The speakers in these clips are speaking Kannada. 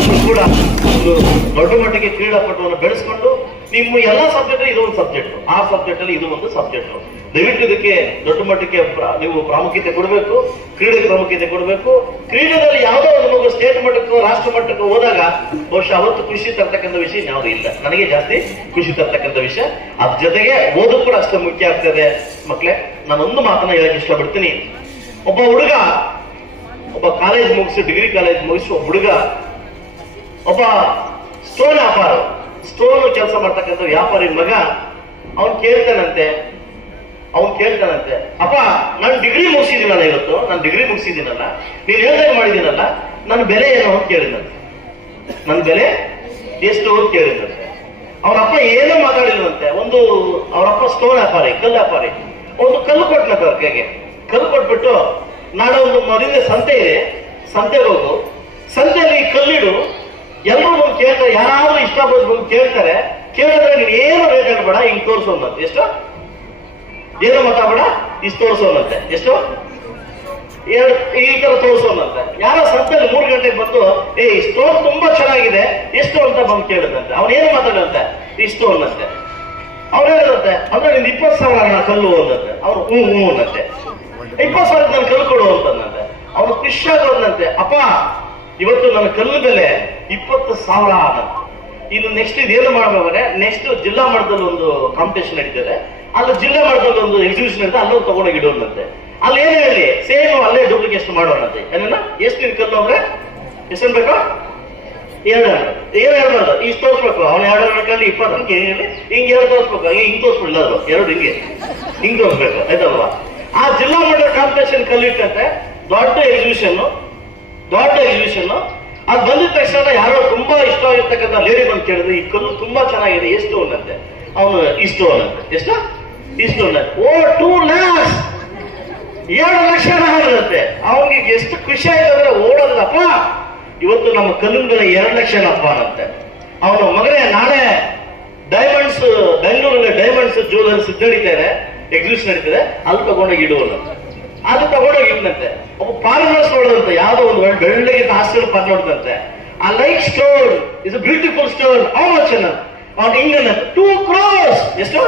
ಮಕ್ಕಳು ಕೂಡ ಒಂದು ದೊಡ್ಡ ಮಟ್ಟಿಗೆ ಕ್ರೀಡಾಪಟುವನ್ನು ಬೆಳೆಸ್ಕೊಂಡು ನಿಮ್ಮ ಎಲ್ಲಾ ಸಬ್ಜೆಕ್ಟ್ ಇದು ಒಂದು ಸಬ್ಜೆಕ್ಟ್, ಆ ಸಬ್ಜೆಕ್ಟ್ ಅಲ್ಲಿ ಇದು ಒಂದು ಸಬ್ಜೆಕ್ಟ್. ದಯವಿಟ್ಟು ಇದಕ್ಕೆ ದೊಡ್ಡ ಮಟ್ಟಕ್ಕೆ ನೀವು ಪ್ರಾಮುಖ್ಯತೆ ಕೊಡಬೇಕು, ಕ್ರೀಡೆಗೆ ಪ್ರಾಮುಖ್ಯತೆ ಕೊಡಬೇಕು. ಕ್ರೀಡೆಯಲ್ಲಿ ಯಾವುದೋ ಒಂದು ಮಗು ಸ್ಟೇಟ್ ಮಟ್ಟಕ್ಕೋ ರಾಷ್ಟ್ರ ಮಟ್ಟಕ್ಕೋ ಹೋದಾಗ ಬಹುಶಃ ಅವತ್ತು ಖುಷಿ ತರ್ತಕ್ಕಂಥ ವಿಷಯ ಯಾವುದೂ ಇಲ್ಲ. ನನಗೆ ಜಾಸ್ತಿ ಖುಷಿ ತರ್ತಕ್ಕಂಥ ವಿಷಯ ಅದ್ರ ಜೊತೆಗೆ ಓದು ಕೂಡ ಅಷ್ಟೇ ಮುಖ್ಯ ಆಗ್ತದೆ. ಮಕ್ಕಳೇ, ನಾನೊಂದು ಮಾತನ್ನ ಹೇಳಕ್ ಇಷ್ಟಪಡ್ತೀನಿ. ಒಬ್ಬ ಹುಡುಗ ಒಬ್ಬ ಕಾಲೇಜ್ ಮುಗಿಸಿ, ಡಿಗ್ರಿ ಕಾಲೇಜ್ ಮುಗಿಸಿ ಒಬ್ಬ ಹುಡುಗ ಒಬ್ಬ ಸ್ಟೋನ್ ವ್ಯಾಪಾರ, ಸ್ಟೋನ್ ಕೆಲಸ ಮಾಡ್ತಕ್ಕಂಥ ವ್ಯಾಪಾರಿ ಮಗ ಅವನ್ ಕೇಳ್ತಾನಂತೆ, ಅಪ್ಪ ನಾನು ಡಿಗ್ರಿ ಮುಗಿಸಿದ್ದೀನಲ್ಲ, ಇವತ್ತು ನಾನು ಡಿಗ್ರಿ ಮುಗಿಸಿದ್ದೀನಲ್ಲ, ನೀನ್ ಹೇಳ್ದಂಗೆ ಮಾಡಿದ್ದೀನಲ್ಲ, ನನ್ನ ಬೆಲೆ ಏನು ಅಂತ ಕೇಳಿದಂತೆ. ನನ್ನ ಬೆಲೆ ಎಷ್ಟು ಅಂತ ಕೇಳಿದಂತೆ. ಅವರಪ್ಪ ಏನೂ ಮಾತಾಡಿಲ್ಲಂತೆ. ಅವರಪ್ಪ ಸ್ಟೋನ್ ವ್ಯಾಪಾರಿ, ಕಲ್ಲು ವ್ಯಾಪಾರಿ, ಒಂದು ಕಲ್ಲು ಕೊಟ್ಟನಂತೆ ಅವ್ರ ಕೈಗೆ. ಕಲ್ಲು ಕೊಟ್ಬಿಟ್ಟು, ನಾಳೆ ಒಂದು ಮದುವೆ ಸಂತೆ ಇದೆ, ಸಂತೆಗೆ ಹೋಗು, ಸಂತೆಯಲ್ಲಿ ಕಲ್ಲಿಡು, ಎಲ್ಲರೂ ಬಂದು ಕೇಳ್ತಾರೆ, ಯಾರಾದ್ರೂ ಇಷ್ಟ ಬಂದು ಕೇಳ್ತಾರೆ, ಕೇಳಿದ್ರೆ ನೀನು ಏನು ರೇಟ್ ಹೇಳ್ಬೇಡ, ಹಿಂಗ್ ತೋರಿಸೋನಂತೆ. ಎಷ್ಟು ಏನು ಮಾತಾಡಬೇಡ, ಇಷ್ಟು ತೋರಿಸೋನಂತೆ. ಎಷ್ಟು ಈ ತರ ತೋರಿಸೋನಂತೆ. ಯಾರೋ ಸಂತೆಯಲ್ಲಿ 3 ಗಂಟೆಗೆ ಬಂದು ಸ್ಟೋನ್ ತುಂಬಾ ಚೆನ್ನಾಗಿದೆ, ಎಷ್ಟು ಅಂತ ಬಂದು ಕೇಳಿದಂತೆ. ಅವನೇನು ಮಾತಾಡಂತೆ, ಇಷ್ಟು ಅನ್ನಂತೆ. ಅವ್ರು ಹೇಳಿದಂತೆ, ಅಂದ್ರೆ ನಿನ್ 20,000 ಕಲ್ಲು ಅನ್ನಂತೆ. ಅವ್ರು ಹ್ಞೂ ಅನ್ನಂತೆ. 20,000 ನಾನು ಕಲ್ಲು ಕೊಡು ಅಂತಂದಂತೆ. ಅವ್ರು ಖುಷಿ ಆಗೋದಂತೆ, ಅಪ್ಪ ಇವತ್ತು ನನ್ನ ಕಲ್ಲು ಬೆಲೆ 20,000 ಅನ್ನಂತೆ. ಇನ್ನು ನೆಕ್ಸ್ಟ್ ಇದೇನು ಮಾಡ್ಬೇಕಂದ್ರೆ, ನೆಕ್ಸ್ಟ್ ಜಿಲ್ಲಾ ಮಟ್ಟದಲ್ಲಿ ಒಂದು ಕಾಂಪಿಟೇಷನ್ ನಡೀತದೆ, ಅಲ್ಲಿ ಜಿಲ್ಲಾ ಮಟ್ಟದಲ್ಲಿ ಒಂದು ಎಕ್ಸಿಬಿಷನ್ ಇರುತ್ತೆ, ಅಲ್ಲೊಂದು ತಗೊಂಡೋಗಿ ಇಡೋಣಂತೆ. ಅಲ್ಲಿ ಏನ್ ಹೇಳಿ ಸೇಮ್ ಅಲ್ಲೇ ಡೂಪ್ಲಿಕೇಟ್ ಮಾಡೋಣಂತೆ. ಏನೇನ ಎಷ್ಟು ನಿನ್ ಕಲ್ಲು ಅಂದ್ರೆ ಎಷ್ಟು ಬೇಕು, ಏನ್ ಹೇಳ್ಬಾರ್ದು, ಇಷ್ಟು ತೋರಿಸ್ಬೇಕು. ಅವ್ನು 2 ಕಲ್ಲಿ 20 ಅಂತ ಹೇಳಿ ಹಿಂಗೆ 2 ತೋರಿಸ್ಬೇಕು, ಹಿಂಗ್ ತೋರಿಸ್ಬಿಡಲ್ಲ, ಅದು 2 ಹಿಂಗ್ ತೋರಿಸ್ಬೇಕು, ಆಯ್ತಲ್ವಾ? ಆ ಜಿಲ್ಲಾ ಮಟ್ಟದ ಕಾಂಪಿಟೇಷನ್ ಕಲ್ಲಿಟ್ಟಂತೆ ದೊಡ್ಡ ಎಕ್ಸಿಬಿಷನ್. ಅದು ಬಂದಿದ ತಕ್ಷಣ ಯಾರೋ ತುಂಬಾ ಇಷ್ಟ ಆಗಿರ್ತಕ್ಕಂಥ ಲೇಡಿ ಬಂದು ಕೇಳಿದ್ರೆ, ಈ ಕಲ್ಲು ತುಂಬಾ ಚೆನ್ನಾಗಿದೆ, ಎಷ್ಟು ಅನ್ನಂತೆ. ಅವನು ಇಷ್ಟು ಅನ್ನಂತೆ. ಎಷ್ಟು ಇಷ್ಟು ಅನ್ನಂತೆ. 2 lakhs, 7 ಲಕ್ಷ ಅನ್ನಂತೆ. ಅವನಿಗೆ ಎಷ್ಟು ಖುಷಿ ಆಯ್ತು ಅಂದ್ರೆ ಓಡೋದಪ್ಪ, ಇವತ್ತು ನಮ್ಮ ಕಲ್ಲಿನ ಬೆಲೆ 2 ಲಕ್ಷನಪ್ಪ ಅನ್ನಂತೆ. ಅವನು ಮಗನೇ, ನಾಳೆ ಡೈಮಂಡ್ಸ್ ಬೆಂಗಳೂರಲ್ಲಿ ಡೈಮಂಡ್ಸ್ ಜ್ಯುವೆಲರ್ಸ್ ನಡೀತಾ ಇದೆ, ಎಕ್ಸಿಬಿಷನ್ ನಡೀತದೆ, ಅಲ್ಲಿ ತಗೊಂಡೋಗಿ ಇಡುವನಂತೆ. ಅದು ತಗೊಂಡೋಗಿ ಇಟ್ಟಂತೆ. ಒಬ್ಬ ಫಾರಿನರ್ಸ್ ನೋಡಿದಂತೆ, ಯಾವ್ದೋ ಒಂದು ಬೆಳ್ಳಗೆ ಆಸ್ಟ್ರೇಲಿಯಾ ಪಾರ್ ನೋಡಿದಂತೆ. ಆ like stone is a beautiful stone, how much ಅನ್ನ ಅವ್ನು ಹಿಂಗನ್ನ 2 crores. ಎಷ್ಟು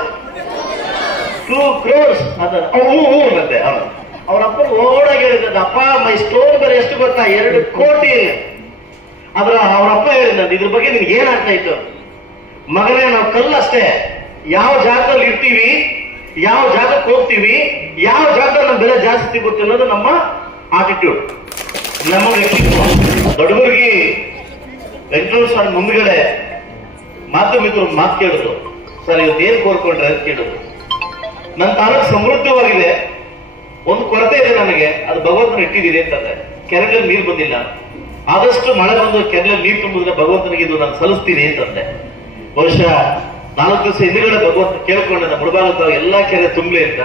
2 crores ಅದ ಅನ್ನಂತೆ. ಅವ್ರ ಅಪ್ಪ ಓಡಾಗಿ ಹೇಳಿದಂತೆ, ಅಪ್ಪ ಮೈ ಸ್ಟೋನ್ ಬೆಲೆ ಎಷ್ಟು ಗೊತ್ತಾ, 2 ಕೋಟಿ. ಆದ್ರ ಅವ್ರಪ್ಪ ಹೇಳಿದಂತೆ, ಇದ್ರ ಬಗ್ಗೆ ನಿನ್ಗೆ ಏನಾಗ್ತಾ ಇತ್ತು ಮಗನೇ, ನಾವು ಕಲ್ಲಷ್ಟೇ, ಯಾವ ಜಾಗದಲ್ಲಿ ಇರ್ತೀವಿ, ಯಾವ ಜಾಗಕ್ಕೆ ಹೋಗ್ತೀವಿ, ಯಾವ ಜಾಗದಲ್ಲಿ ನಮ್ಮ ಬೆಲೆ ಜಾಸ್ತಿ ಸಿಗುತ್ತೆ ಅನ್ನೋದು ನಮ್ಮ ಆಟಿಟ್ಯೂಡ್, ನಮ್ಮ ವ್ಯಕ್ತಿತ್ವ. ದೊಡ್ಡವರಿಗೆ ವೆಂಕಟೇಶ್ವರ ಸ್ವಾಮಿ ಮುಂದ್ಗಡೆ ಮಾಧ್ಯಮಿಕರು ಮಾತು ಕೇಳಿದ್ರು, ಸರ್ ಇವತ್ತು ಏನ್ ಕೋರ್ಕೊಂಡ್ರೆ ಅಂತ ಕೇಳಿದ್ರು. ನನ್ನ ತಾಲೂಕು ಸಮೃದ್ಧವಾಗಿದೆ, ಒಂದು ಕೊರತೆ ಇದೆ ನನಗೆ, ಅದು ಭಗವಂತನ ಇಟ್ಟಿದ್ದೀನಿ ಅಂತಂದ್ರೆ. ಕೆರೆಗಳಲ್ಲಿ ನೀರು ಬಂದಿಲ್ಲ, ಆದಷ್ಟು ಮಳೆ ಬಂದು ಕೆರೆಯಲ್ಲಿ ನೀರು ತುಂಬಿದ್ರೆ ಭಗವಂತನಿಗೆ ಇದು ನಾನು ಸಲ್ಲಿಸ್ತೀನಿ ಅಂತಂದೆ. ಬಹುಶಃ 4 ದಿವಸ ಹಿಂದಿನ ಭಗವಂತ ಕೇಳ್ಕೊಂಡ ಮುಳಬಾಗಲ ಎಲ್ಲಾ ಕೆರೆ ತುಂಬಲಿ ಅಂತ.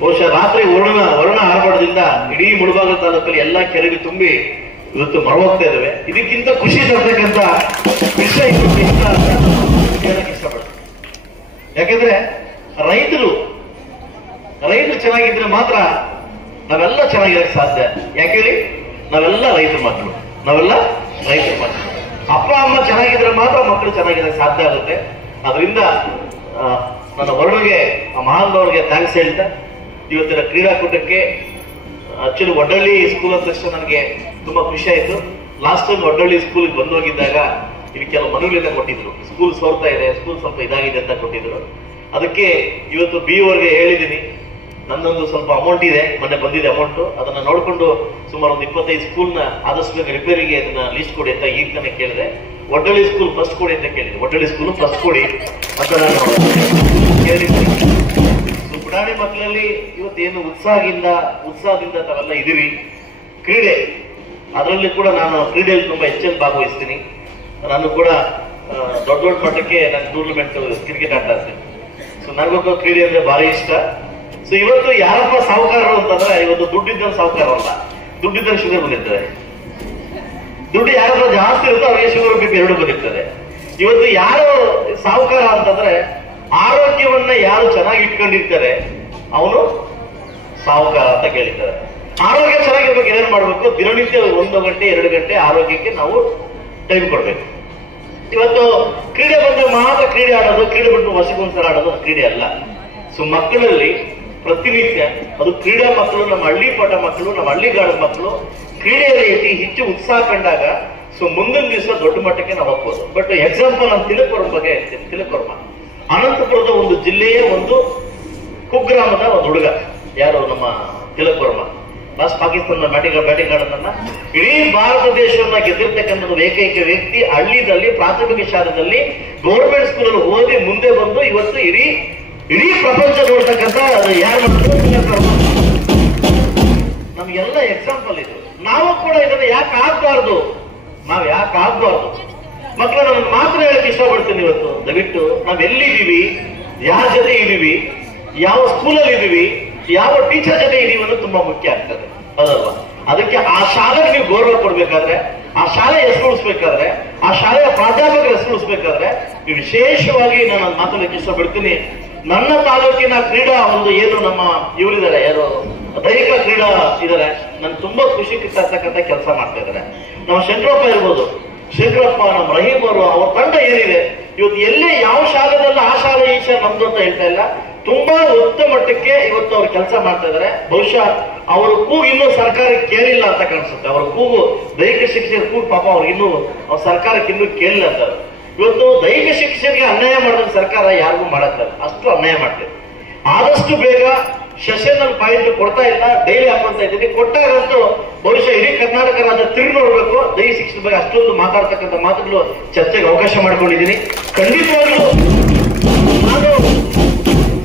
ಬಹುಶಃ ರಾತ್ರಿ ವರ್ಣ ಆರ್ಭಟದಿಂದ ಇಡೀ ಮುಳಬಾಗಲ ತಾಲೂಕಲ್ಲಿ ಎಲ್ಲಾ ಕೆರೆಗೆ ತುಂಬಿ ಇವತ್ತು ಮರವಾಗ್ತಾ ಇದಾವೆ. ಇದಕ್ಕಿಂತ ಖುಷಿ ತರ್ತಕ್ಕಂಥ ವಿಷಯ ಇಲ್ಲ ಅಂತ ಹೇಳಕ್ ಇಷ್ಟಪಡ್ತೀನಿ. ಯಾಕಂದ್ರೆ ರೈತರು ಚೆನ್ನಾಗಿದ್ರೆ ಮಾತ್ರ ನಾವೆಲ್ಲ ಚೆನ್ನಾಗಿರಕ್ಕೆ ಸಾಧ್ಯ. ಯಾಕೇಳಿ, ನಾವೆಲ್ಲ ರೈತರ ಮಕ್ಕಳು. ಅಪ್ಪ ಅಮ್ಮ ಚೆನ್ನಾಗಿದ್ರೆ ಮಾತ್ರ ಮಕ್ಕಳು ಚೆನ್ನಾಗಿರಕ್ಕೆ ಸಾಧ್ಯ ಆಗುತ್ತೆ. ಅದರಿಂದ ನನ್ನ ವರ್ಣಗೆ, ಮಹಾನ್ದವ್ರಿಗೆ ಥ್ಯಾಂಕ್ಸ್ ಹೇಳ್ತಾ, ಇವತ್ತಿನ ಕ್ರೀಡಾಕೂಟಕ್ಕೆ ಆಕ್ಚುಲಿ ಒಡ್ಡಳ್ಳಿ ಸ್ಕೂಲ್ ಅಂದ ತಕ್ಷಣ ನನಗೆ ತುಂಬಾ ಖುಷಿ ಆಯ್ತು. ಲಾಸ್ಟ್ ಟೈಮ್ ಒಡ್ಡಳ್ಳಿ ಸ್ಕೂಲ್ಗೆ ಬಂದು ಹೋಗಿದ್ದಾಗ ಇಲ್ಲಿ ಕೆಲವು ಮನೆಗಳಿಂದ ಕೊಟ್ಟಿದ್ರು, ಸ್ಕೂಲ್ ಸೋರ್ತಾ ಇದೆ, ಸ್ಕೂಲ್ ಸ್ವಲ್ಪ ಇದಾಗಿದೆ ಅಂತ ಕೊಟ್ಟಿದ್ರು. ಅದಕ್ಕೆ ಇವತ್ತು BOಗೆ ಹೇಳಿದ್ದೀನಿ, ನನ್ನೊಂದು ಸ್ವಲ್ಪ ಅಮೌಂಟ್ ಇದೆ, ಮೊನ್ನೆ ಬಂದಿದೆ ಅಮೌಂಟ್, ಅದನ್ನ ನೋಡ್ಕೊಂಡು ಸುಮಾರು ಒಂದು 25 ಸ್ಕೂಲ್ನ ಆದಷ್ಟು ರಿಪೇರಿಗೆ ಅದನ್ನ ಲೀಸ್ಟ್ ಕೊಡಿ ಅಂತ ಈಗ ತಾನೇ ಕೇಳಿದೆ. ಒಡ್ಡಳ್ಳಿ ಸ್ಕೂಲ್ ಫಸ್ಟ್ ಕೊಡಿ ಅಂತ ಕೇಳಿದೆ. ಒಡ್ಡಳ್ಳಿ ಸ್ಕೂಲ್ ಫಸ್ಟ್ ಕೊಡಿ ಅಂತ ನಾನು ಕೇಳಿದ್ದೀನಿ. ಪುಟಾಣಿ ಮಕ್ಕಳಲ್ಲಿ ಇವತ್ತೇನು ಉತ್ಸಾಹದಿಂದ ತಾವೆಲ್ಲ ಇದೀವಿ. ಕ್ರೀಡೆ, ಅದರಲ್ಲಿ ಕೂಡ ನಾನು ಕ್ರೀಡೆಯಲ್ಲಿ ತುಂಬಾ ಹೆಚ್ಚಾಗಿ ಭಾಗವಹಿಸ್ತೀನಿ. ನಾನು ಕೂಡ ದೊಡ್ಡ ಮಟ್ಟಕ್ಕೆ ನಾನು ಟೂರ್ನಮೆಂಟ್ ಕ್ರಿಕೆಟ್ ಆಡ್ತಾ ಇರ್ತೀನಿ. ಸೊ ನನಗೊಬ್ಬ ಕ್ರೀಡೆ ಅಂದ್ರೆ ಭಾರಿ ಇಷ್ಟ. ಸೊ ಇವತ್ತು ಯಾರಪ್ಪ ಸಾಹುಕಾರರು ಅಂತಂದ್ರೆ, ಇವತ್ತು ದುಡ್ಡಿದ್ದ ಸಾಹುಕಾರ ಅಲ್ಲ, ದುಡ್ಡಿದ್ದ ಶುಗರ್ ಬಂದಿರ್ತದೆ. ದುಡ್ಡು ಯಾರತ್ರ ಜಾಸ್ತಿ ಇರುತ್ತೋ ಅವರಿಗೆ ಶುಗರ್ BP 2 ಬಂದಿರ್ತದೆ. ಇವತ್ತು ಯಾರು ಸಾಹುಕಾರ ಅಂತಂದ್ರೆ, ಆರೋಗ್ಯವನ್ನ ಯಾರು ಚೆನ್ನಾಗಿ ಇಟ್ಕೊಂಡಿರ್ತಾರೆ ಅವನು ಸಾಹುಕಾರ ಅಂತ ಕೇಳಿದ್ದಾರೆ. ಆರೋಗ್ಯ ಚೆನ್ನಾಗಿರ್ಬೇಕು, ಏನೇನ್ ಮಾಡ್ಬೇಕು, ದಿನನಿತ್ಯ 1 ಗಂಟೆ 2 ಗಂಟೆ ಆರೋಗ್ಯಕ್ಕೆ ನಾವು ಟೈಮ್ ಕೊಡ್ಬೇಕು. ಇವತ್ತು ಕ್ರೀಡೆ ಬಂದ್ರೆ ಮಾತ್ರ ಕ್ರೀಡೆ ಆಡೋದು, ಕ್ರೀಡೆ ಬಿಟ್ಟು ವರ್ಷಕ್ಕೊಂದ್ಸಲ ಆಡೋದು ಕ್ರೀಡೆ ಅಲ್ಲ. ಸೊ ಮಕ್ಕಳಲ್ಲಿ ಪ್ರತಿನಿತ್ಯ, ಅದು ಕ್ರೀಡಾ ಮಕ್ಕಳು, ನಮ್ಮ ಹಳ್ಳಿ ಪಾಠ ಮಕ್ಕಳು, ನಮ್ಮ ಹಳ್ಳಿಗಾಡ ಮಕ್ಕಳು ಕ್ರೀಡೆಯಲ್ಲಿ ಹೆಚ್ಚು ಉತ್ಸಾಹ ಕಂಡಾಗ ಸೊ ಮುಂದಿನ ದಿವಸ ದೊಡ್ಡ ಮಟ್ಟಕ್ಕೆ ನಾವು ಹೋಗ್ಬೋದು. ಬಟ್ ಎಕ್ಸಾಂಪಲ್ ನಾನು ತಿಲಕವರ್ಮ ಬಗ್ಗೆ ಹೇಳ್ತೀನಿ. ತಿಲಕವರ್ಮ ಅನಂತಪುರದ ಒಂದು ಜಿಲ್ಲೆಯ ಒಂದು ಕುಗ್ರಾಮದ ಒಂದು ಹುಡುಗ, ಯಾರು ನಮ್ಮ ತಿಲಕವರ್ಮ, ಲಾಸ್ಟ್ ಪಾಕಿಸ್ತಾನದ ಬ್ಯಾಟಿಂಗ್ ಆಡೋದನ್ನ ಇಡೀ ಭಾರತ ದೇಶವನ್ನ ಗೆದ್ದಿರ್ತಕ್ಕಂಥ ಏಕೈಕ ವ್ಯಕ್ತಿ. ಹಳ್ಳಿದಲ್ಲಿ ಪ್ರಾಥಮಿಕ ಶಾಲೆಯಲ್ಲಿ ಗೌರ್ಮೆಂಟ್ ಸ್ಕೂಲಲ್ಲಿ ಓದಿ ಮುಂದೆ ಬಂದು ಇವತ್ತು ಇಡೀ ಪ್ರಪಂಚ ನೋಡ್ತಕ್ಕಂಥ ಅದು ಯಾರು ನಮ್ಗೆಲ್ಲ ಎಕ್ಸಾಂಪಲ್ ಇದು. ನಾವು ಕೂಡ ಇದನ್ನ ಯಾಕೆ ಆಗ್ಬಾರ್ದು, ನಾವ್ ಯಾಕೆ ಆಗ್ಬಾರ್ದು? ಮಕ್ಕಳು ನಾನು ಮಾತ್ರ ಹೇಳಕ್ ಇಷ್ಟಪಡ್ತೀನಿ. ಇವತ್ತು ದಯವಿಟ್ಟು ನಾವ್ ಎಲ್ಲಿದ್ದೀವಿ, ಯಾರ ಜೊತೆ ಇದೀವಿ, ಯಾವ ಸ್ಕೂಲಲ್ಲಿ ಇದೀವಿ, ಯಾವ ಟೀಚರ್ ಜೊತೆ ಇದೀವಿ ಅನ್ನೋದು ತುಂಬಾ ಮುಖ್ಯ ಆಗ್ತದೆ, ಹೌದಲ್ವಾ? ಅದಕ್ಕೆ ಆ ಶಾಲೆಗೆ ನೀವು ಗೌರವ ಕೊಡ್ಬೇಕಾದ್ರೆ, ಆ ಶಾಲೆ ಹೆಸರು ಉಳಿಸ್ಬೇಕಾದ್ರೆ, ಆ ಶಾಲೆಯ ಪ್ರಾಧ್ಯಾಪಕರ ಹೆಸರು ಉಳಿಸ್ಬೇಕಾದ್ರೆ ನೀವು ವಿಶೇಷವಾಗಿ ನಾನು ಮಾತಾಡಲಿಕ್ಕೆ ಇಷ್ಟಪಡ್ತೀನಿ. ನನ್ನ ತಾಲೂಕಿನ ಕ್ರೀಡಾ ಒಂದು ಏನು ನಮ್ಮ ಇವರಿದ್ದಾರೆ, ಯಾರು ದೈಹಿಕ ಕ್ರೀಡಾ ಇದ್ದಾರೆ, ನನ್ ತುಂಬಾ ಖುಷಿ ತರ್ತಕ್ಕಂಥ ಕೆಲಸ ಮಾಡ್ತಾ ಇದ್ದಾರೆ. ನಮ್ಮ ಶಂಕರಪ್ಪ ಇರ್ಬೋದು, ಶಂಕರಪ್ಪ, ನಮ್ಮ ರಹೀಮ್ ಅವರು, ಅವ್ರ ತಂಡ ಏನಿದೆ ಇವತ್ತು ಎಲ್ಲೇ ಯಾವ ಶಾಲೆದಲ್ಲ ಆ ಶಾಲೆ ಈ ಶಾಲೆ ನಮ್ದು ಅಂತ ಹೇಳ್ತಾ ಇಲ್ಲ, ತುಂಬಾ ಉತ್ತಮ ಮಟ್ಟಕ್ಕೆ ಇವತ್ತು ಅವ್ರು ಕೆಲಸ ಮಾಡ್ತಾ ಇದ್ದಾರೆ. ಬಹುಶಃ ಅವರ ಕೂಗು ಇನ್ನೂ ಸರ್ಕಾರಕ್ಕೆ ಕೇಳಿಲ್ಲ ಅಂತ ಕಾಣಿಸುತ್ತೆ. ಅವರ ಕೂಗು, ದೈಹಿಕ ಶಿಕ್ಷಕರ ಕೂಗು ಪಾಪ ಅವ್ರಿಗಿನ್ನೂ ಅವ್ರ ಸರ್ಕಾರಕ್ಕೆ ಇನ್ನೂ ಕೇಳಿಲ್ಲ ಅಂತಾರೆ. ಇವತ್ತು ದೈಹಿಕ ಶಿಕ್ಷಕರಿಗೆ ಅನ್ಯಾಯ ಮಾಡಿದ ಸರ್ಕಾರ ಯಾರಿಗೂ ಮಾಡಕ್ಕಾಗಲ್ಲ, ಅಷ್ಟು ಅನ್ಯಾಯ ಮಾಡ್ತೇವೆ. ಆದಷ್ಟು ಬೇಗ ಸೆಷನ್ ಪಾಯಿಂಟ್ ಕೊಡ್ತಾ ಇಲ್ಲ, ಡೈಲಿ ಹಾಕೊಳ್ತಾ ಇದ್ದೀನಿ. ಕೊಟ್ಟಾಗಂತೂ ಬಹುಶಃ ಇಡೀ ಕರ್ನಾಟಕ ರಾಜ್ಯ ತಿರುಗಿ ನೋಡ್ಬೇಕು. ದೈಹಿಕ ಶಿಕ್ಷಣ ಬಗ್ಗೆ ಅಷ್ಟೊಂದು ಮಾತಾಡ್ತಕ್ಕಂಥ ಮಾತುಗಳು ಚರ್ಚೆಗೆ ಅವಕಾಶ ಮಾಡ್ಕೊಂಡಿದ್ದೀನಿ. ಖಂಡಿತವಾಗ್ಲೂ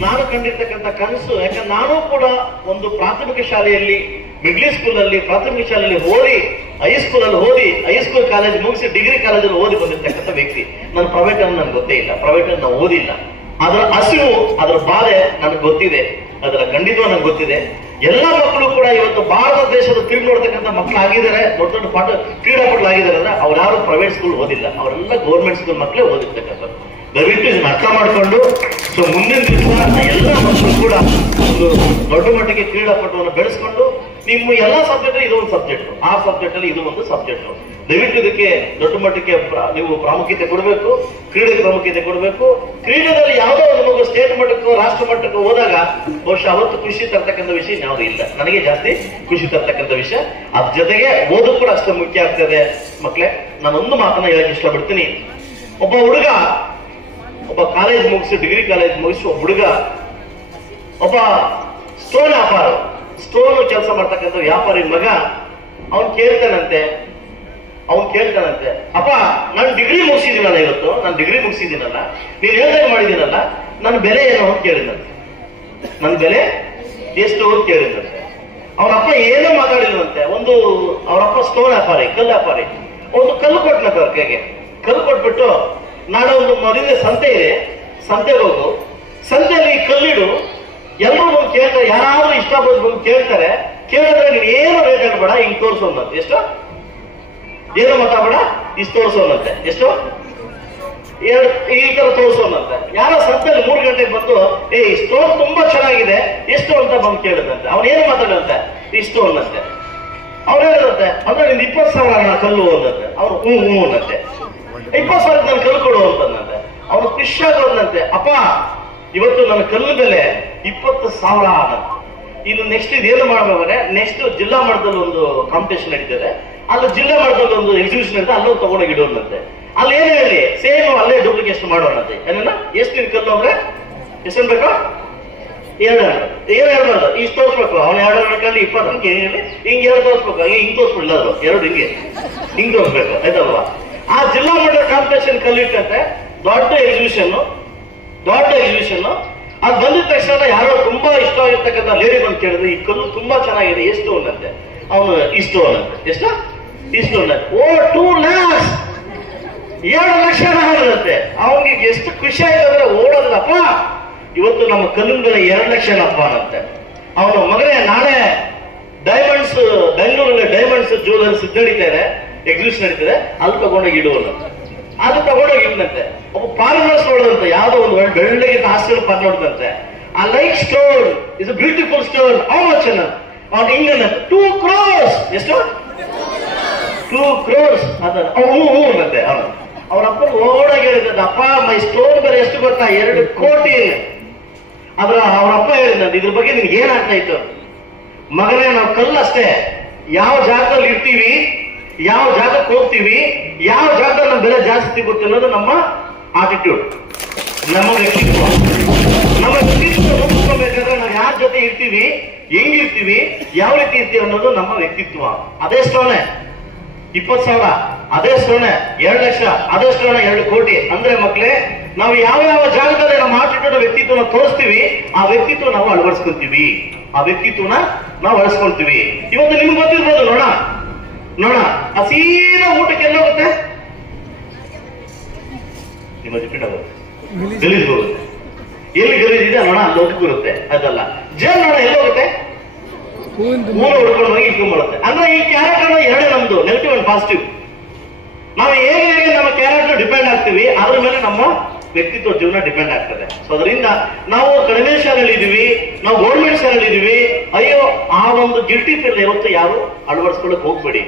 ನಾನು ಕಂಡಿರ್ತಕ್ಕಂಥ ಕನಸು, ಯಾಕಂದ್ರೆ ನಾನು ಕೂಡ ಒಂದು ಪ್ರಾಥಮಿಕ ಶಾಲೆಯಲ್ಲಿ, ಮಿಡ್ಲ್ ಸ್ಕೂಲಲ್ಲಿ, ಪ್ರಾಥಮಿಕ ಶಾಲೆಯಲ್ಲಿ ಓದಿ, ಹೈಸ್ಕೂಲಲ್ಲಿ ಓದಿ, ಹೈಸ್ಕೂಲ್ ಕಾಲೇಜ್ ಮುಗಿಸಿ ಡಿಗ್ರಿ ಕಾಲೇಜಲ್ಲಿ ಓದಿ ಬಂದಿರ್ತಕ್ಕಂಥ ವ್ಯಕ್ತಿ. ನಾನು ಪ್ರೈವೇಟ್ ಅನ್ನು ನನ್ಗೆ ಗೊತ್ತೇ ಇಲ್ಲ, ಪ್ರೈವೇಟ್ ಅನ್ನು ನಾವು ಓದಿಲ್ಲ. ಅದರ ಹಸಿವು, ಅದರ ಬಾಧೆ ನನಗೆ ಗೊತ್ತಿದೆ, ಅದರ ಖಂಡಿತವಾಗಿ ನನಗೆ ಗೊತ್ತಿದೆ. ಎಲ್ಲ ಮಕ್ಕಳು ಕೂಡ ಇವತ್ತು ಭಾರತ ದೇಶದ ತಿರುಗಿ ನೋಡ್ತಕ್ಕಂಥ ಮಕ್ಕಳು ಆಗಿದ್ದಾರೆ, ದೊಡ್ಡ ದೊಡ್ಡ ಕ್ರೀಡಾಪಟುಗಳಾಗಿದ್ದಾರೆ ಅಂದ್ರೆ ಅವ್ರು ಯಾರು ಪ್ರೈವೇಟ್ ಸ್ಕೂಲ್ ಓದಿಲ್ಲ, ಅವರೆಲ್ಲ ಗೌರ್ಮೆಂಟ್ ಸ್ಕೂಲ್ ಮಕ್ಕಳೇ ಓದಿರ್ತಕ್ಕಂಥದ್ದು. ದಯವಿಟ್ಟು ಇದನ್ನ ಅರ್ಥ ಮಾಡಿಕೊಂಡು ಸೊ ಮುಂದಿನ ದಿವಸ ಎಲ್ಲ ಮಕ್ಕಳು ಕೂಡ ಒಂದು ದೊಡ್ಡ ಮಟ್ಟಿಗೆ ಕ್ರೀಡಾಪಟುವನ್ನು ಬೆಳೆಸ್ಕೊಂಡು, ನಿಮ್ಮ ಎಲ್ಲ ಸಬ್ಜೆಕ್ಟ್ ಇದು ಒಂದು ಸಬ್ಜೆಕ್ಟ್, ಆ ಸಬ್ಜೆಕ್ಟ್ ಅಲ್ಲಿ ಇದು ಒಂದು ಸಬ್ಜೆಕ್ಟ್, ದಯವಿಟ್ಟು ಇದಕ್ಕೆ ದೊಡ್ಡ ಮಟ್ಟಕ್ಕೆ ನೀವು ಪ್ರಾಮುಖ್ಯತೆ ಕೊಡಬೇಕು, ಕ್ರೀಡೆಗೆ ಪ್ರಾಮುಖ್ಯತೆ ಕೊಡಬೇಕು. ಕ್ರೀಡೆಯಲ್ಲಿ ಯಾವುದೋ ಒಂದು ಮಗು ಸ್ಟೇಟ್ ಮಟ್ಟಕ್ಕೋ ರಾಷ್ಟ್ರ ಮಟ್ಟಕ್ಕೋ ಹೋದಾಗ ಬಹುಶಃ ಅವತ್ತು ಖುಷಿ ತರ್ತಕ್ಕಂಥ ವಿಷಯ ಯಾವುದು ಇಲ್ಲ. ನನಗೆ ಜಾಸ್ತಿ ಖುಷಿ ತರ್ತಕ್ಕಂಥ ವಿಷಯ, ಅದ್ರ ಜೊತೆಗೆ ಓದು ಕೂಡ ಅಷ್ಟೇ ಮುಖ್ಯ ಆಗ್ತದೆ. ಮಕ್ಕಳೇ, ನಾನೊಂದು ಮಾತನ್ನ ಹೇಳಕ್ ಇಷ್ಟಪಡ್ತೀನಿ. ಒಬ್ಬ ಹುಡುಗ, ಒಬ್ಬ ಕಾಲೇಜ್ ಮುಗಿಸಿ, ಡಿಗ್ರಿ ಕಾಲೇಜ್ ಮುಗಿಸಿ ಒಬ್ಬ ಹುಡುಗ, ಒಬ್ಬ ಸ್ಟೋನ್ ವ್ಯಾಪಾರ, ಸ್ಟೋನ್ ಕೆಲಸ ಮಾಡ್ತಕ್ಕಂಥ ವ್ಯಾಪಾರಿ ಮಗ, ಅವನ್ ಕೇಳ್ತಾನಂತೆ, ಅಪ್ಪ ನಾನು ಡಿಗ್ರಿ ಮುಗಿಸಿದ್ದೀನಲ್ಲ, ಇವತ್ತು ನಾನು ಡಿಗ್ರಿ ಮುಗಿಸಿದ್ದೀನಲ್ಲ, ನೀನ್ ಹೇಳ್ದಂಗೆ ಮಾಡಿದ್ದೀನಲ್ಲ, ನನ್ನ ಬೆಲೆ ಏನು ಅಂತ ಕೇಳಿದಂತೆ. ನನ್ನ ಬೆಲೆ ಎಷ್ಟು ಅಂತ ಕೇಳಿದಂತೆ. ಅವನಪ್ಪ ಏನೂ ಮಾತಾಡಿಲ್ಲಂತೆ. ಅವರಪ್ಪ ಸ್ಟೋನ್ ವ್ಯಾಪಾರಿ, ಕಲ್ಲು ವ್ಯಾಪಾರಿ, ಒಂದು ಕಲ್ಲು ಕೊಟ್ಟನಂತೆ ಅವ್ರ ಕೈಗೆ. ಕಲ್ಲು ಕೊಟ್ಬಿಟ್ಟು, ನಾಳೆ ಒಂದು ಮದುವೆ ಸಂತೆ ಇದೆ, ಸಂತೆಗೆ ಹೋಗು, ಸಂತೆಯಲ್ಲಿ ಕಲ್ಲಿಡು, ಎಲ್ಲರೂ ಬಂದು ಕೇಳ್ತಾರೆ, ಯಾರಾದ್ರೂ ಇಷ್ಟ ಬಂದು ಕೇಳ್ತಾರೆ, ಕೇಳಿದ್ರೆ ನೀನು ಏನು ರೇಟ್ ಹಾಕ್ಬೇಡ, ಹಿಂಗ್ ತೋರಿಸೋನಂತೆ. ಎಷ್ಟು ಏನು ಮಾತಾಡಬೇಡ, ಇಷ್ಟು ತೋರಿಸೋನಂತೆ. ಎಷ್ಟು ಈ ತರ ತೋರಿಸೋನಂತೆ. ಯಾರೋ ಸಂತೆಯಲ್ಲಿ 3 ಗಂಟೆಗೆ ಬಂದು, ಸ್ಟೋನ್ ತುಂಬಾ ಚೆನ್ನಾಗಿದೆ, ಎಷ್ಟು ಅಂತ ಬಂದು ಕೇಳಿದಂತೆ. ಅವನೇನು ಮಾತಾಡಂತೆ, ಇಷ್ಟು ಅನ್ನಂತೆ. ಅವ್ರು ಹೇಳಿದಂತೆ, ಅಂದ್ರೆ ನಿಂದು 20,000 ಕಲ್ಲು ಅನ್ನಂತೆ. ಅವ್ರು ಹ್ಞೂ ಅನ್ನಂತೆ. 20,000 ನಾನು ಕಲ್ಲು ಕೊಡು ಅಂತಂದಂತೆ. ಅವನು ಖುಷಿಯಾಗೋದಂತೆ, ಅಪ್ಪ ಇವತ್ತು ನನ್ನ ಕಲ್ಲು ಬೆಲೆ 20,000 ಅನ್ನಂತೆ. ಇನ್ನು ನೆಕ್ಸ್ಟ್ ಇದೇನು ಮಾಡಬೇಕಂದ್ರೆ, ನೆಕ್ಸ್ಟ್ ಜಿಲ್ಲಾ ಮಟ್ಟದಲ್ಲಿ ಒಂದು ಕಾಂಪಿಟೇಷನ್ ನಡೀತದೆ, ಅಲ್ಲಿ ಜಿಲ್ಲಾ ಮಟ್ಟದಲ್ಲಿ ಒಂದು ಎಕ್ಸಿಬಿಷನ್ ಇರುತ್ತೆ, ಅಲ್ಲೊಂದು ತಗೊಂಡೋಗಿ ಇಡೋಣಂತೆ. ಅಲ್ಲಿ ಏನ್ ಹೇಳಿ ಸೇಮ್ ಅಲ್ಲೇ ಡೂಪ್ಲಿಕೇಟ್ ಮಾಡೋಣಂತೆ. ಏನ ಎಷ್ಟು ನಿನ್ ಕಲ್ಲು ಅಂದ್ರೆ ಎಷ್ಟು ಬೇಕು, ಏನ್ ಹೇಳ್ಬಾರ್ದು, ಇಷ್ಟು ತೋರಿಸ್ಬೇಕು. ಅವ್ನು 2 ಕಲ್ಲಿ 20 ಅಂತ ಏನ್ ಹೇಳಿ, ಹಿಂಗ್ 2 ತೋರಿಸ್ಬೇಕು, ಹಿಂಗ್ ತೋರಿಸ್ಬಿಡ್ಲಾದ್ರು, 2 ಹಿಂಗ್ ತೋರಿಸ್ಬೇಕು, ಆಯ್ತಲ್ವಾ? ಆ ಜಿಲ್ಲಾ ಮಟ್ಟದ ಕಾಂಪಿಟೇಷನ್ ಕಲ್ಲಿಟ್ಟಂತೆ, ದೊಡ್ಡ ಎಕ್ಸಿಬಿಷನ್. ಅದು ಬಂದಿದ ತಕ್ಷಣ ಯಾರೋ ತುಂಬಾ ಇಷ್ಟ ಆಗಿರ್ತಕ್ಕಂಥ ಲೇಡಿ ಬಂದು ಕೇಳಿದ್ರು, ಈ ಕಲ್ಲು ತುಂಬಾ ಚೆನ್ನಾಗಿದೆ, ಎಷ್ಟು ಅನ್ನಂತೆ. ಅವನು ಇಷ್ಟು ಅನ್ನಂತೆ. ಎಷ್ಟು ಅನ್ನಂತೆ. 2 lakhs, 7 ಲಕ್ಷ ಅನ್ನಂತೆ. ಅವನಿಗೆ ಎಷ್ಟು ಖುಷಿ ಆಯ್ತು ಅಂದ್ರೆ ಓಡೋದಪ್ಪ, ಇವತ್ತು ನಮ್ಮ ಕಲ್ಲಿನ ಬೆಲೆ 2 ಲಕ್ಷನಪ್ಪ ಅನ್ನಂತೆ. ಅವನು ಮಗನೇ, ನಾಳೆ ಡೈಮಂಡ್ಸ್, ಬೆಂಗಳೂರಲ್ಲಿ ಡೈಮಂಡ್ಸ್ ಜ್ಯುವೆಲರ್ಸ್ ನಡೀತಾ ಇದೆ, ಎಕ್ಸಿಬಿಷನ್ ನಡೀತಿದೆ, ಅಲ್ಲಿ ತಗೊಂಡೋಗಿ ಇಡುವನಂತೆ. ಅದು ತಗೊಂಡೋಗಿ ಇಟ್ಟಂತೆ. ಒಬ್ಬ ಪಾರ್ಲರ್ಸ್ ನೋಡಿದಂತೆ, ಯಾವ್ದೋ ಒಂದು ಬೆಳ್ಳಗೆ ಹಾಸ್ಟೆಲ್ ಪಾರ್ ನೋಡಿದಂತೆ. ಆ like stone is a beautiful stone, how much ಅನ್ನ ಅವ್ನು ಹಿಂಗನ್ನ 2 crores. ಎಷ್ಟು 2 crores ಅದ ಅನ್ನತ್ತೆ ಅವನು. ಅವ್ರ ಅಪ್ಪ ಓಡಾಗಿ ಹೇಳಿದ, ಅಪ್ಪ ಮೈ ಸ್ಟೋನ್ ಬೆಲೆ ಎಷ್ಟು ಗೊತ್ತಾ? 2 ಕೋಟಿ. ಆದ್ರ ಅವ್ರ ಅಪ್ಪ ಹೇಳಿದಂತೆ, ಇದ್ರ ಬಗ್ಗೆ ನಿನ್ಗೆ ಏನಾಗ್ತಾ ಇತ್ತು? ಮಗನೇ, ನಾವು ಕಲ್ಲಷ್ಟೇ. ಯಾವ ಜಾಗದಲ್ಲಿ ಇರ್ತೀವಿ, ಯಾವ ಜಾಗಕ್ಕೆ ಹೋಗ್ತೀವಿ, ಯಾವ ಜಾಗದಲ್ಲಿ ನಮ್ಮ ಬೆಲೆ ಜಾಸ್ತಿ ಸಿಗುತ್ತೆ ಅನ್ನೋದು ನಮ್ಮ ಆಟಿಟ್ಯೂಡ್, ನಮ್ಮ ವ್ಯಕ್ತಿತ್ವ. ನಮ್ಮ ವ್ಯಕ್ತಿತ್ವ ರೂಪಿಸ್ಕೋಬೇಕಾದ್ರೆ ನಾವು ಯಾರ ಜೊತೆ ಇರ್ತೀವಿ, ಹೆಂಗಿರ್ತೀವಿ, ಯಾವ ರೀತಿ ಇರ್ತೀವಿ ಅನ್ನೋದು ನಮ್ಮ ವ್ಯಕ್ತಿತ್ವ. ಅದೆಷ್ಟೋನೆ 20,000, ಅದೆಷ್ಟೋನೆ 2 ಲಕ್ಷ, ಅದೆಷ್ಟೋನೆ 2 ಕೋಟಿ. ಅಂದ್ರೆ ಮಕ್ಕಳೇ, ನಾವು ಯಾವ ಯಾವ ಜಾಗದಲ್ಲಿ ನಮ್ಮ ಆಟಿಟ್ಯೂಡ್ ವ್ಯಕ್ತಿತ್ವನ ತೋರಿಸ್ತೀವಿ, ಆ ವ್ಯಕ್ತಿತ್ವ ನಾವು ಅಳವಡಿಸ್ಕೊಂತೀವಿ, ಆ ವ್ಯಕ್ತಿತ್ವನ ನಾವು ಅಳಿಸ್ಕೊಂತೀವಿ. ಇವತ್ತು ನಿಮ್ಗೆ ಗೊತ್ತಿರ್ಬೋದು, ನೋಡ ಆ ಸೀದಾ ಊಟಕ್ಕೆ ಎಲ್ಲಿ ಹೋಗುತ್ತೆ? ನಿಮ್ಮ ಡಿಪೆಂಡ್ ಆಗುತ್ತೆ, ಗಲೀಜ್ ಹೋಗುತ್ತೆ. ಎಲ್ಲಿ ಗಲೀಜಿದೆ ನೋಡ ಅಲ್ಲಿ ಹೋಗುತ್ತೆ. ಅದಲ್ಲ ಜೇನ್ ನೋಡ ಎಲ್ಲಿ ಹೋಗುತ್ತೆ? ಮೂಲ ಹುಡ್ಕೊಂಡು ಹೋಗಿ ಇಟ್ಕೊಂಡ್ಬರುತ್ತೆ. ಅಂದ್ರೆ ಈ ಕ್ಯಾರೆಕ್ಟರ್ ಎರಡೇ ನಮ್ದು, ನೆಗೆಟಿವ್ ಅಂಡ್ ಪಾಸಿಟಿವ್. ನಾವು ಹೇಗೆ ನಮ್ಮ ಕ್ಯಾರೆಕ್ಟರ್ ಡಿಪೆಂಡ್ ಆಗ್ತೀವಿ, ಅದ್ರ ಮೇಲೆ ನಮ್ಮ ವ್ಯಕ್ತಿತ್ವ ಜೀವನ ಡಿಪೆಂಡ್ ಆಗ್ತದೆ. ಸೊ ಅದರಿಂದ ನಾವು ಕಡಿಮೆ ಶಾಲೆಯಲ್ಲಿ ಇದೀವಿ, ನಾವು ಗೌರ್ಮೆಂಟ್ ಶಾಲೆಯಲ್ಲಿ ಇದೀವಿ, ಅಯ್ಯೋ ಆ ಒಂದು ಗಿಲ್ಟಿ ಫೀಲ್ ಯಾವತ್ತು ಯಾರು ಅಳವಡಿಸ್ಕೊಳ್ಳಕ್ ಹೋಗ್ಬೇಡಿ.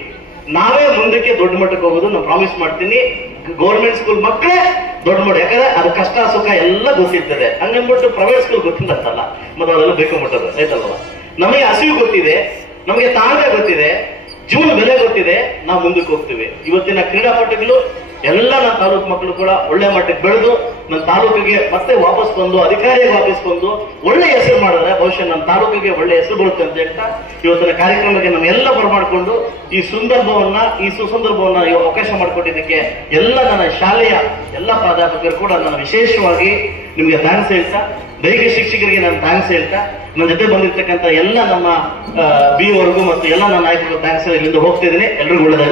ನಾವೇ ಮುಂದಕ್ಕೆ ದೊಡ್ಡ ಮಟ್ಟಕ್ಕೆ ಹೋಗೋದು ನಾನು ಪ್ರಾಮಿಸ್ ಮಾಡ್ತೀನಿ. ಗೌರ್ಮೆಂಟ್ ಸ್ಕೂಲ್ ಮಕ್ಕಳೇ ದೊಡ್ಡ ಮಟ್ಟ, ಯಾಕಂದ್ರೆ ಅದು ಕಷ್ಟ ಸುಖ ಎಲ್ಲ ಗೊತ್ತಿರ್ತದೆ. ಹಂಗನ್ಬಿಟ್ಟು ಪ್ರೈವೇಟ್ ಸ್ಕೂಲ್ ಗೊತ್ತಿಲ್ಲಂತಲ್ಲ, ಮತ್ತೆ ಅದೆಲ್ಲ ಬೇಕೊಂಬಿಟ್ಟದು ಆಯ್ತಲ್ವ. ನಮಗೆ ಹಸಿವು ಗೊತ್ತಿದೆ, ನಮಗೆ ತಾಳ್ಮೆ ಗೊತ್ತಿದೆ, ಜೀವನ ಬೆಲೆ ಗೊತ್ತಿದೆ, ನಾವು ಮುಂದಕ್ಕೆ ಹೋಗ್ತೀವಿ. ಇವತ್ತಿನ ಕ್ರೀಡಾಪಟುಗಳು ಎಲ್ಲ ನನ್ನ ತಾಲೂಕು ಮಕ್ಕಳು ಕೂಡ ಒಳ್ಳೆ ಮಟ್ಟಕ್ಕೆ ಬೆಳೆದು ನನ್ನ ತಾಲೂಕಿಗೆ ಮತ್ತೆ ವಾಪಸ್ ಬಂದು ಅಧಿಕಾರಿಯಾಗಿ ವಾಪಸ್ ಬಂದು ಒಳ್ಳೆ ಹೆಸರು ಮಾಡಿದ್ರೆ ಬಹುಶಃ ನಮ್ಮ ತಾಲೂಕಿಗೆ ಒಳ್ಳೆ ಹೆಸರು ಬರುತ್ತೆ ಅಂತ ಹೇಳ್ತಾ ಇವತ್ತಿನ ಕಾರ್ಯಕ್ರಮಕ್ಕೆ ನಮ್ಮೆಲ್ಲ ಬರಮಾಡಿಕೊಂಡು ಈ ಸಂದರ್ಭವನ್ನ, ಈ ಸುಸಂದರ್ಭವನ್ನ ಅವಕಾಶ ಮಾಡಿಕೊಟ್ಟಿದ್ದಕ್ಕೆ ಎಲ್ಲ ನನ್ನ ಶಾಲೆಯ ಎಲ್ಲ ಪ್ರಾಧ್ಯಾಪಕರು ಕೂಡ ನಾನು ವಿಶೇಷವಾಗಿ ನಿಮ್ಗೆ ಥ್ಯಾಂಕ್ಸ್ ಹೇಳ್ತಾ, ದೈಹಿಕ ಶಿಕ್ಷಕರಿಗೆ ನಾನು ಥ್ಯಾಂಕ್ಸ್ ಹೇಳ್ತಾ, ನನ್ನ ಜೊತೆ ಬಂದಿರ್ತಕ್ಕಂಥ ಎಲ್ಲ ನಮ್ಮ ಬಿ ವರ್ಗು ಮತ್ತು ಎಲ್ಲ ನನ್ನ ನಾಯಕರು ಥ್ಯಾಂಕ್ಸ್ ಇಲ್ಲಿಂದ ಹೋಗ್ತಿದ್ದೀನಿ. ಎಲ್ರಿಗೂ ಒಳ್ಳೆದಾಗಿ.